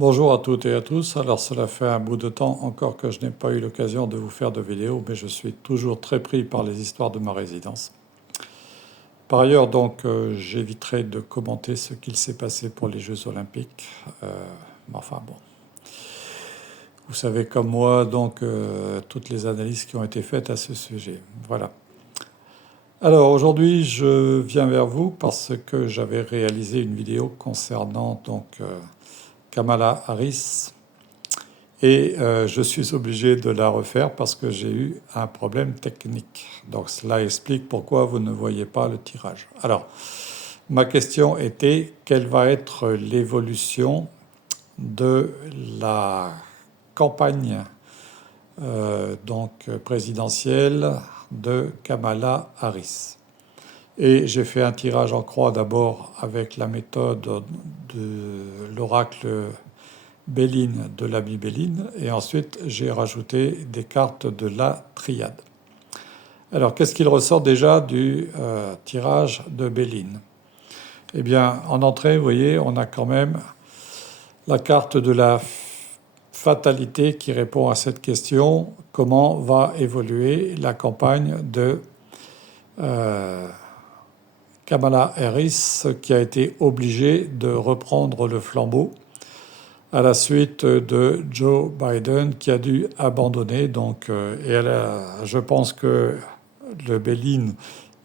Bonjour à toutes et à tous. Alors cela fait un bout de temps encore que je n'ai pas eu l'occasion de vous faire de vidéos, mais je suis toujours très pris par les histoires de ma résidence. Par ailleurs, donc, j'éviterai de commenter ce qu'il s'est passé pour les Jeux Olympiques. Mais enfin bon, vous savez comme moi donc toutes les analyses qui ont été faites à ce sujet. Voilà. Alors aujourd'hui, je viens vers vous parce que j'avais réalisé une vidéo concernant donc Kamala Harris. Et je suis obligé de la refaire parce que j'ai eu un problème technique. Donc cela explique pourquoi vous ne voyez pas le tirage. Alors, ma question était, quelle va être l'évolution de la campagne présidentielle de Kamala Harris? Et j'ai fait un tirage en croix d'abord avec la méthode de l'oracle Béline de l'Abbé Béline, et ensuite j'ai rajouté des cartes de la triade. Alors qu'est-ce qu'il ressort déjà du tirage de Béline? Eh bien, en entrée, vous voyez, on a quand même la carte de la fatalité qui répond à cette question: comment va évoluer la campagne de Kamala Harris, qui a été obligée de reprendre le flambeau à la suite de Joe Biden, qui a dû abandonner. Donc, je pense que le Béline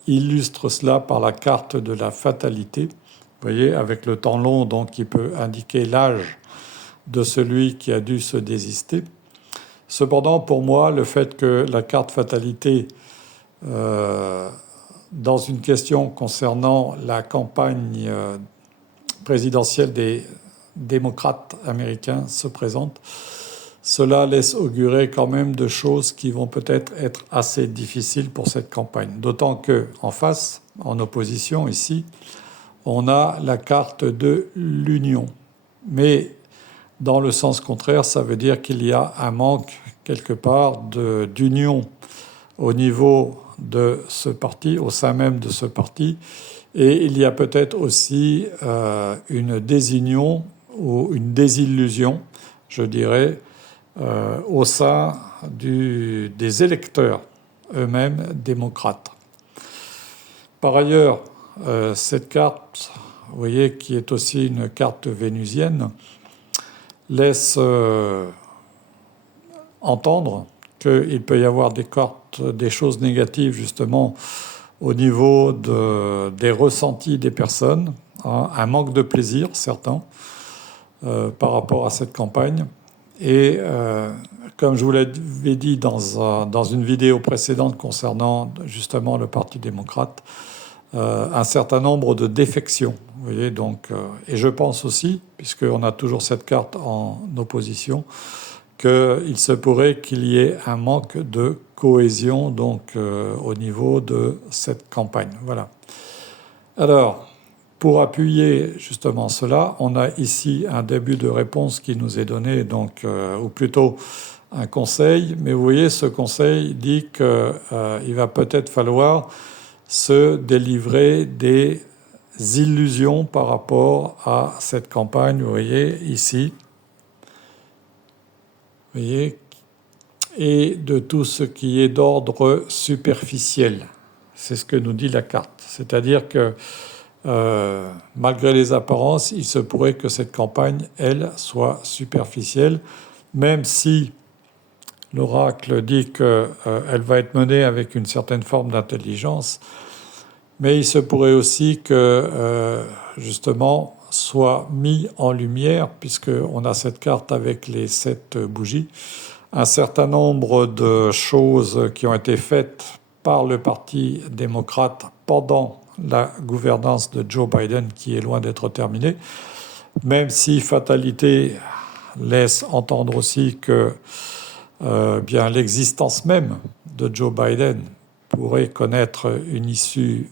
illustre cela par la carte de la fatalité. Vous voyez, avec le temps long, donc, qui peut indiquer l'âge de celui qui a dû se désister. Cependant, pour moi, le fait que la carte fatalité, dans une question concernant la campagne présidentielle des démocrates américains se présente, cela laisse augurer quand même de choses qui vont peut-être être assez difficiles pour cette campagne. D'autant que en face, en opposition ici, on a la carte de l'union. Mais dans le sens contraire, ça veut dire qu'il y a un manque quelque part d'union au niveau de ce parti, au sein même de ce parti. Et il y a peut-être aussi une désunion ou une désillusion, je dirais, au sein des électeurs eux-mêmes démocrates. Par ailleurs, cette carte, vous voyez, qui est aussi une carte vénusienne, laisse entendre qu'il peut y avoir des choses négatives justement au niveau des ressentis des personnes, hein, un manque de plaisir, certains, par rapport à cette campagne. Et comme je vous l'avais dit dans une vidéo précédente concernant justement le Parti démocrate, un certain nombre de défections. Vous voyez, donc, et je pense aussi, puisqu'on a toujours cette carte en opposition, qu'il se pourrait qu'il y ait un manque de cohésion donc au niveau de cette campagne. Voilà. Alors, pour appuyer justement cela, on a ici un début de réponse qui nous est donné, donc, ou plutôt un conseil. Mais vous voyez, ce conseil dit qu'il va peut-être falloir se délivrer des illusions par rapport à cette campagne. Vous voyez ici. Vous voyez, et de tout ce qui est d'ordre superficiel. C'est ce que nous dit la carte. C'est-à-dire que malgré les apparences, il se pourrait que cette campagne, elle, soit superficielle, même si l'oracle dit qu'elle va être menée avec une certaine forme d'intelligence, mais il se pourrait aussi que, justement, soit mis en lumière, puisqu'on a cette carte avec les 7 bougies, un certain nombre de choses qui ont été faites par le Parti démocrate pendant la gouvernance de Joe Biden, qui est loin d'être terminée, même si fatalité laisse entendre aussi que bien l'existence même de Joe Biden pourrait connaître une issue,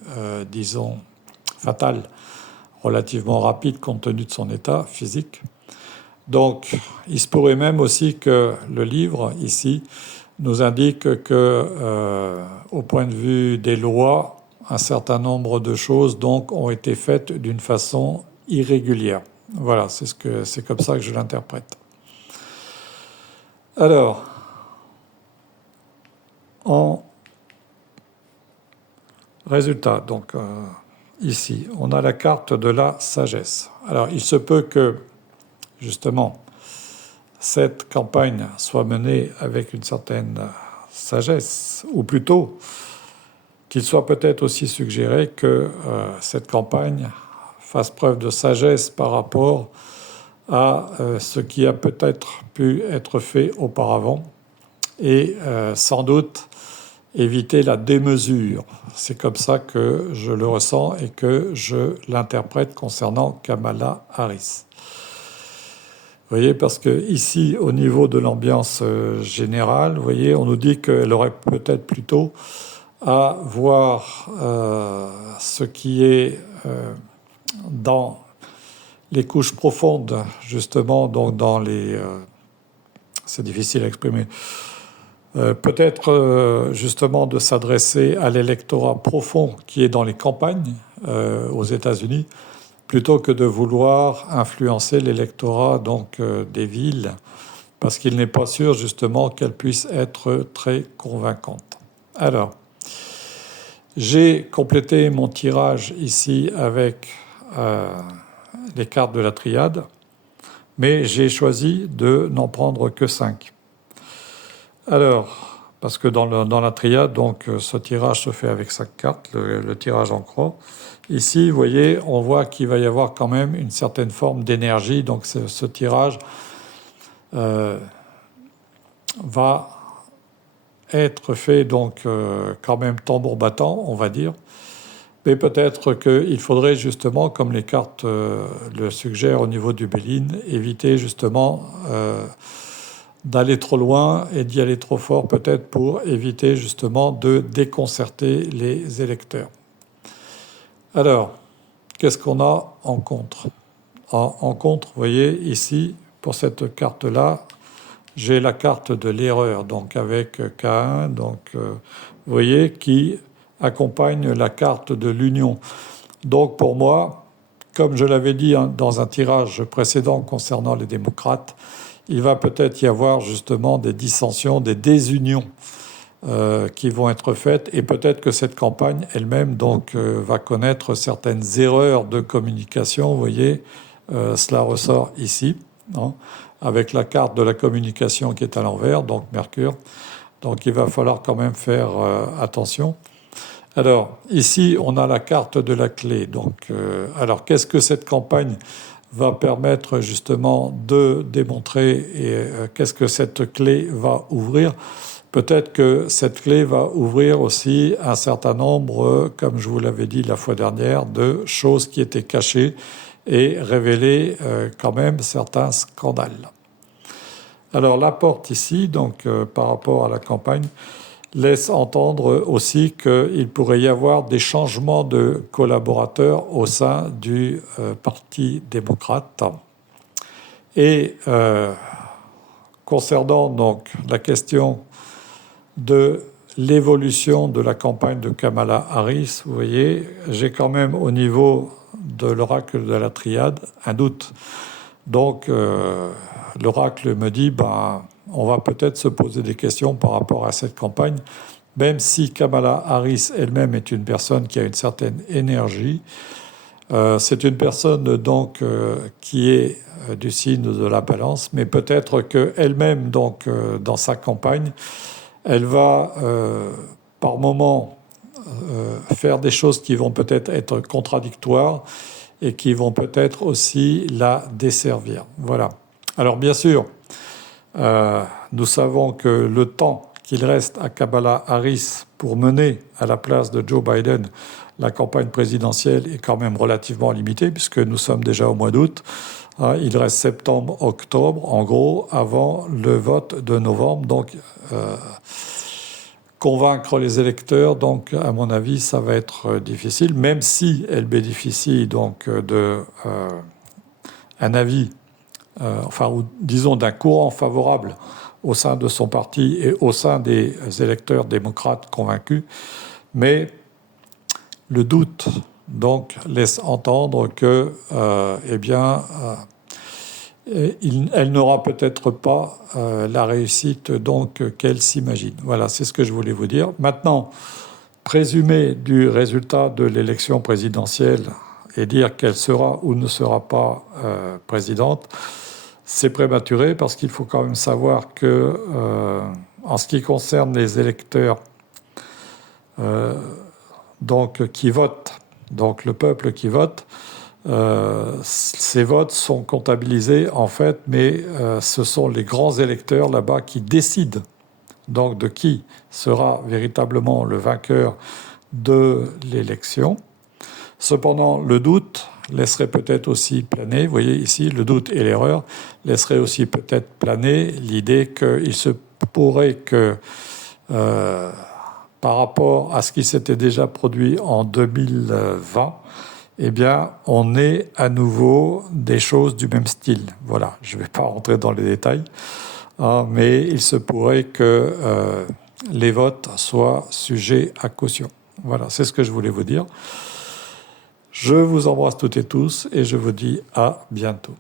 disons, fatale, relativement rapide compte tenu de son état physique. Donc, il se pourrait même aussi que le livre, ici, nous indique que, au point de vue des lois, un certain nombre de choses donc ont été faites d'une façon irrégulière. Voilà, c'est comme ça que je l'interprète. Alors, en résultat, donc ici, on a la carte de la sagesse. Alors, il se peut que, justement, cette campagne soit menée avec une certaine sagesse, ou plutôt qu'il soit peut-être aussi suggéré que cette campagne fasse preuve de sagesse par rapport à ce qui a peut-être pu être fait auparavant et sans doute éviter la démesure. C'est comme ça que je le ressens et que je l'interprète concernant Kamala Harris. Vous voyez, parce que ici, au niveau de l'ambiance générale, vous voyez, on nous dit qu'elle aurait peut-être plutôt à voir ce qui est dans les couches profondes, justement, donc dans les... c'est difficile à exprimer. Peut-être justement de s'adresser à l'électorat profond qui est dans les campagnes aux États-Unis, plutôt que de vouloir influencer l'électorat donc des villes, parce qu'il n'est pas sûr justement qu'elle puisse être très convaincante. Alors, j'ai complété mon tirage ici avec les cartes de la triade, mais j'ai choisi de n'en prendre que 5. Alors, parce que dans la triade, donc, ce tirage se fait avec 5 cartes, le tirage en croix. Ici, vous voyez, on voit qu'il va y avoir quand même une certaine forme d'énergie. Donc, ce tirage va être fait donc quand même tambour battant, on va dire. Mais peut-être qu'il faudrait justement, comme les cartes le suggèrent au niveau du Béline, éviter justement d'aller trop loin et d'y aller trop fort, peut-être pour éviter justement de déconcerter les électeurs. Alors, qu'est-ce qu'on a en contre ? En contre, vous voyez, ici, pour cette carte-là, j'ai la carte de l'erreur, donc avec K1, donc vous voyez, qui accompagne la carte de l'union. Donc pour moi, comme je l'avais dit dans un tirage précédent concernant les démocrates, il va peut-être y avoir justement des dissensions, des désunions qui vont être faites, et peut-être que cette campagne elle-même donc va connaître certaines erreurs de communication. Vous voyez, cela ressort ici, hein, avec la carte de la communication qui est à l'envers, donc Mercure. Donc il va falloir quand même faire attention. Alors ici on a la carte de la clé. Donc alors qu'est-ce que cette campagne va permettre justement de démontrer, et qu'est-ce que cette clé va ouvrir ? Peut-être que cette clé va ouvrir aussi un certain nombre, comme je vous l'avais dit la fois dernière, de choses qui étaient cachées et révéler quand même certains scandales. Alors la porte ici, donc par rapport à la campagne, laisse entendre aussi qu'il pourrait y avoir des changements de collaborateurs au sein du Parti démocrate. Et concernant donc la question de l'évolution de la campagne de Kamala Harris, vous voyez, j'ai quand même au niveau de l'oracle de la triade un doute. Donc l'oracle me dit, on va peut-être se poser des questions par rapport à cette campagne, même si Kamala Harris elle-même est une personne qui a une certaine énergie. C'est une personne donc qui est du signe de la Balance, mais peut-être qu'elle-même donc dans sa campagne, elle va par moments faire des choses qui vont peut-être être contradictoires et qui vont peut-être aussi la desservir. Voilà. Alors bien sûr, nous savons que le temps qu'il reste à Kamala Harris pour mener à la place de Joe Biden la campagne présidentielle est quand même relativement limité, puisque nous sommes déjà au mois d'août. Il reste septembre, octobre, en gros, avant le vote de novembre. Donc, convaincre les électeurs, donc, à mon avis, ça va être difficile, même si elle bénéficie donc d'un avis, ou disons d'un courant favorable au sein de son parti et au sein des électeurs démocrates convaincus. Mais le doute donc laisse entendre que, elle n'aura peut-être pas la réussite donc qu'elle s'imagine. Voilà, c'est ce que je voulais vous dire. Maintenant, présumer du résultat de l'élection présidentielle et dire qu'elle sera ou ne sera pas présidente, c'est prématuré parce qu'il faut quand même savoir que, en ce qui concerne les électeurs donc qui votent, donc le peuple qui vote, ces votes sont comptabilisés en fait, mais ce sont les grands électeurs là-bas qui décident donc de qui sera véritablement le vainqueur de l'élection. Cependant, le doute laisserait peut-être aussi planer, vous voyez ici, le doute et l'erreur laisseraient aussi peut-être planer l'idée qu'il se pourrait que par rapport à ce qui s'était déjà produit en 2020, eh bien, on ait à nouveau des choses du même style. Voilà, je ne vais pas rentrer dans les détails, hein, mais il se pourrait que les votes soient sujets à caution. Voilà, c'est ce que je voulais vous dire. Je vous embrasse toutes et tous et je vous dis à bientôt.